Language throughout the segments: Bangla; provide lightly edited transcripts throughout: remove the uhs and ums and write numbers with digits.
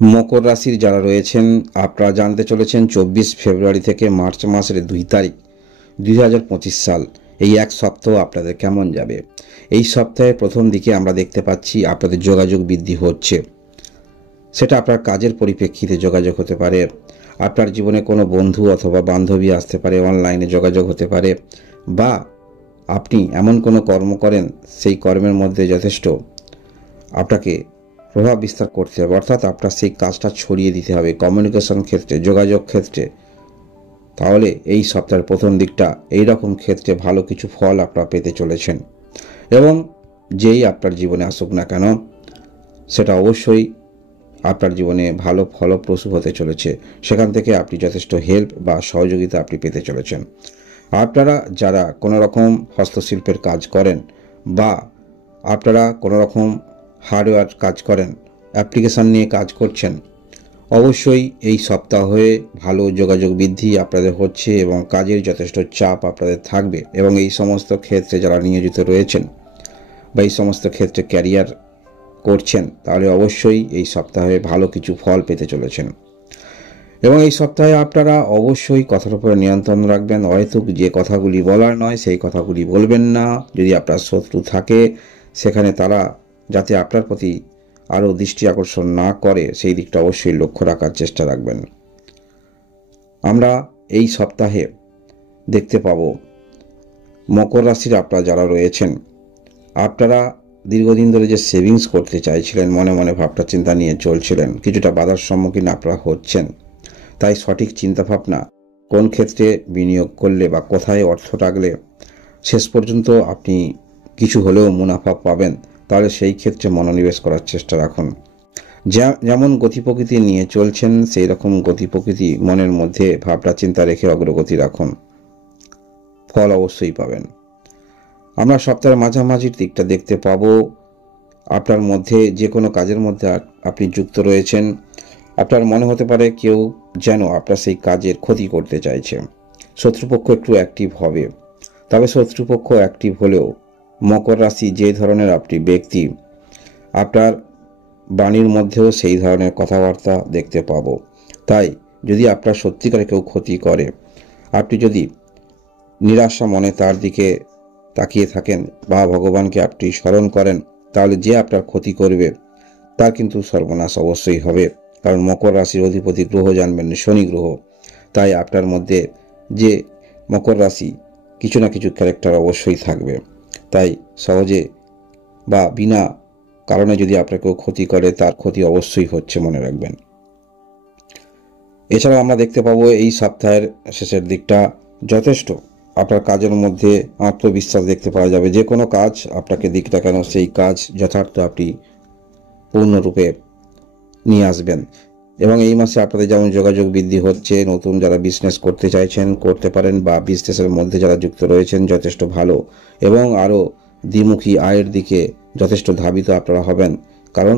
মকর রাশির যারা রয়েছেন আপনারা জানতে চলেছেন 24 ফেব্রুয়ারি থেকে মার্চ মাসের 2 তারিখ 2025 সাল এই এক সপ্তাহ আপনাদের কেমন যাবে। এই সপ্তাহের প্রথম দিকে আমরা দেখতে পাচ্ছি আপনাদের যোগাযোগ বৃদ্ধি হচ্ছে। সেটা আপনার কাজের পরিপ্রেক্ষিতে যোগাযোগ হতে পারে, আপনার জীবনে কোনো বন্ধু অথবা বান্ধবী আসতে পারে, অনলাইনে যোগাযোগ হতে পারে, বা আপনি এমন কোনো কর্ম করেন সেই কর্মের মধ্যে যথেষ্ট আপনাকে প্রভাব বিস্তার করতে হবে, অর্থাৎ আপনার সেই কাজটা ছড়িয়ে দিতে হবে কমিউনিকেশন ক্ষেত্রে, যোগাযোগ ক্ষেত্রে। তাহলে এই সপ্তাহের প্রথম দিকটা এই রকম ক্ষেত্রে ভালো কিছু ফল আপনারা পেতে চলেছেন, এবং যেই আপনার জীবনে আসুক না কেন সেটা অবশ্যই আপনার জীবনে ভালো ফলপ্রসূ হতে চলেছে। সেখান থেকে আপনি যথেষ্ট হেল্প বা সহযোগিতা আপনি পেতে চলেছেন। আপনারা যারা কোনো রকম হস্তশিল্পের কাজ করেন বা আপনারা কোনো রকম হার্ডওয়্যার কাজ করেন, অ্যাপ্লিকেশান নিয়ে কাজ করছেন, অবশ্যই এই সপ্তাহে ভালো যোগাযোগ বৃদ্ধি আপনাদের হচ্ছে এবং কাজের যথেষ্ট চাপ আপনাদের থাকবে। এবং এই সমস্ত ক্ষেত্রে যারা নিয়োজিত রয়েছেন বা এই সমস্ত ক্ষেত্রে ক্যারিয়ার করছেন, তাহলে অবশ্যই এই সপ্তাহে ভালো কিছু ফল পেতে চলেছেন। এবং এই সপ্তাহে আপনারা অবশ্যই কথার উপরে নিয়ন্ত্রণ রাখবেন। অহেতুক যে কথাগুলি বলার নয় সেই কথাগুলি বলবেন না। যদি আপনার শত্রু থাকে সেখানে তারা যাতে আপনার প্রতি আরও দৃষ্টি আকর্ষণ না করে সেই দিকটা অবশ্যই লক্ষ্য রাখার চেষ্টা রাখবেন। আমরা এই সপ্তাহে দেখতে পাব মকর রাশির আপনারা যারা রয়েছেন, আপনারা দীর্ঘদিন ধরে যে সেভিংস করতে চাইছিলেন, মনে মনে ভাবনা চিন্তা নিয়ে চলছিলেন, কিছুটা বাধার সম্মুখীন আপনারা হচ্ছেন। তাই সঠিক চিন্তাভাবনা কোন ক্ষেত্রে বিনিয়োগ করলে বা কোথায় অর্থ রাখলে শেষ পর্যন্ত আপনি কিছু হলেও মুনাফা পাবেন, তাহলে সেই ক্ষেত্রে মনোনিবেশ করার চেষ্টা রাখুন। যেমন গতি প্রকৃতি নিয়ে চলছেন সেই রকম গতি প্রকৃতি মনের মধ্যে ভাবনা চিন্তা রেখে অগ্রগতি রাখুন, ফল অবশ্যই পাবেন। আমরা সপ্তাহের মাঝামাঝির দিকটা দেখতে পাবো আপনার মধ্যে যে কোনো কাজের মধ্যে আপনি যুক্ত রয়েছেন, আপনার মনে হতে পারে কেউ যেন আপনার সেই কাজের ক্ষতি করতে চাইছে। শত্রুপক্ষ একটু অ্যাক্টিভ হবে, তবে শত্রুপক্ষ অ্যাক্টিভ হলেও মকর রাশি যে ধরনের আপনি ব্যক্তি, আপনার বাণীর মধ্যেও সেই ধরনের কথাবার্তা দেখতে পাবো। তাই যদি আপনার সত্যিকারে কেউ ক্ষতি করে, আপনি যদি নিরাশা মনে তার দিকে তাকিয়ে থাকেন বা ভগবানকে আপনি স্মরণ করেন, তাহলে যে আপনার ক্ষতি করবে তার কিন্তু সর্বনাশ অবশ্যই হবে। কারণ মকর রাশির অধিপতি গ্রহ জানবেন শনি গ্রহ। তাই আপনার মধ্যে যে মকর রাশি কিছু না কিছু ক্যারেক্টার অবশ্যই থাকবে। তাই সহজে বা বিনা কারণে যদি আপনার কেউ ক্ষতি করে, তার ক্ষতি অবশ্যই হচ্ছে, মনে রাখবেন। এছাড়াও আমরা দেখতে পাবো এই সপ্তাহের শেষের দিকটা যথেষ্ট আপনার কাজের মধ্যে আত্মবিশ্বাস দেখতে পাওয়া যাবে। যে কোনো কাজ আপনাকে দিক না কেন সেই কাজ যথার্থ আপনি পূর্ণরূপে নিয়ে আসবেন। এবং এই মাসে আপনাদের যেমন যোগাযোগ বৃদ্ধি হচ্ছে, নতুন যারা বিজনেস করতে চাইছেন করতে পারেন, বা বিজনেসের মধ্যে যারা যুক্ত রয়েছেন যথেষ্ট ভালো, এবং আরও দ্বিমুখী আয়ের দিকে যথেষ্ট ধাবিত আপনারা হবেন। কারণ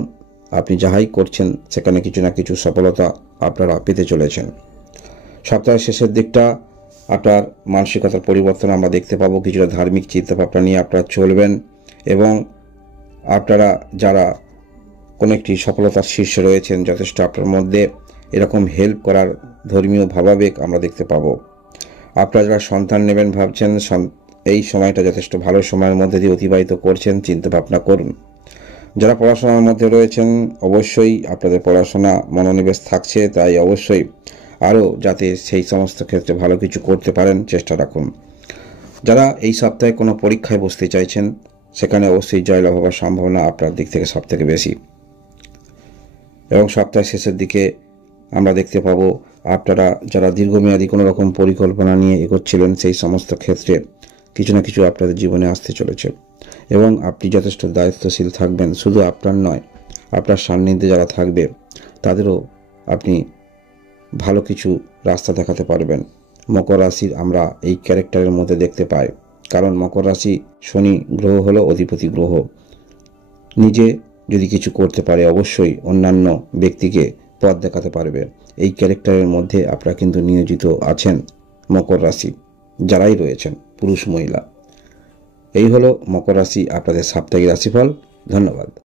আপনি যাহাই করছেন সেখানে কিছু না কিছু সফলতা আপনারা পেতে চলেছেন। সপ্তাহের শেষের দিকটা আপনার মানসিকতার পরিবর্তন আমরা দেখতে পাবো। কিছুটা ধার্মিক চিন্তাভাবনা নিয়ে আপনারা চলবেন, এবং আপনারা যারা কোনো একটি সফলতার শীর্ষে রয়েছেন যথেষ্ট আপনার মধ্যে এরকম হেল্প করার ধর্মীয় ভাবাবেগ আমরা দেখতে পাবো। আপনারা যারা সন্তান নেবেন ভাবছেন, এই সময়টা যথেষ্ট ভালো সময়ের মধ্যে দিয়ে অতিবাহিত করছেন, চিন্তা ভাবনা করুন। যারা পড়াশোনার মধ্যে রয়েছেন অবশ্যই আপনাদের পড়াশোনা মনোনিবেশ থাকছে, তাই অবশ্যই আরও যাতে সেই সমস্ত ক্ষেত্রে ভালো কিছু করতে পারেন চেষ্টা রাখুন। যারা এই সপ্তাহে কোনো পরীক্ষায় বসতে চাইছেন সেখানে অবশ্যই জয়লাভ হওয়ার সম্ভাবনা আপনার দিক থেকে সব থেকে বেশি। এবং সপ্তাহের শেষের দিকে আমরা দেখতে পাবো আপনারা যারা দীর্ঘমেয়াদী কোনো রকম পরিকল্পনা নিয়ে এগোচ্ছিলেন সেই সমস্ত ক্ষেত্রে কিছু না কিছু আপনাদের জীবনে আসতে চলেছে, এবং আপনি যথেষ্ট দায়িত্বশীল থাকবেন। শুধু আপনার নয়, আপনার সান্নিধ্যে যারা থাকবে তাদেরও আপনি ভালো কিছু রাস্তা দেখাতে পারবেন। মকর রাশির আমরা এই ক্যারেক্টারের মধ্যে দেখতে পাই, কারণ মকর রাশি শনি গ্রহ হলো অধিপতি গ্রহ। নিজে যদি কিছু করতে পারে অবশ্যই অন্যান্য ব্যক্তিকে পথ দেখাতে পারবে। এই ক্যারেক্টারের মধ্যে আপনারা কিন্তু নিয়োজিত আছেন মকর রাশি যারাই রয়েছেন, পুরুষ মহিলা। এই হলো মকর রাশি আপনাদের সাপ্তাহিক রাশিফল। ধন্যবাদ।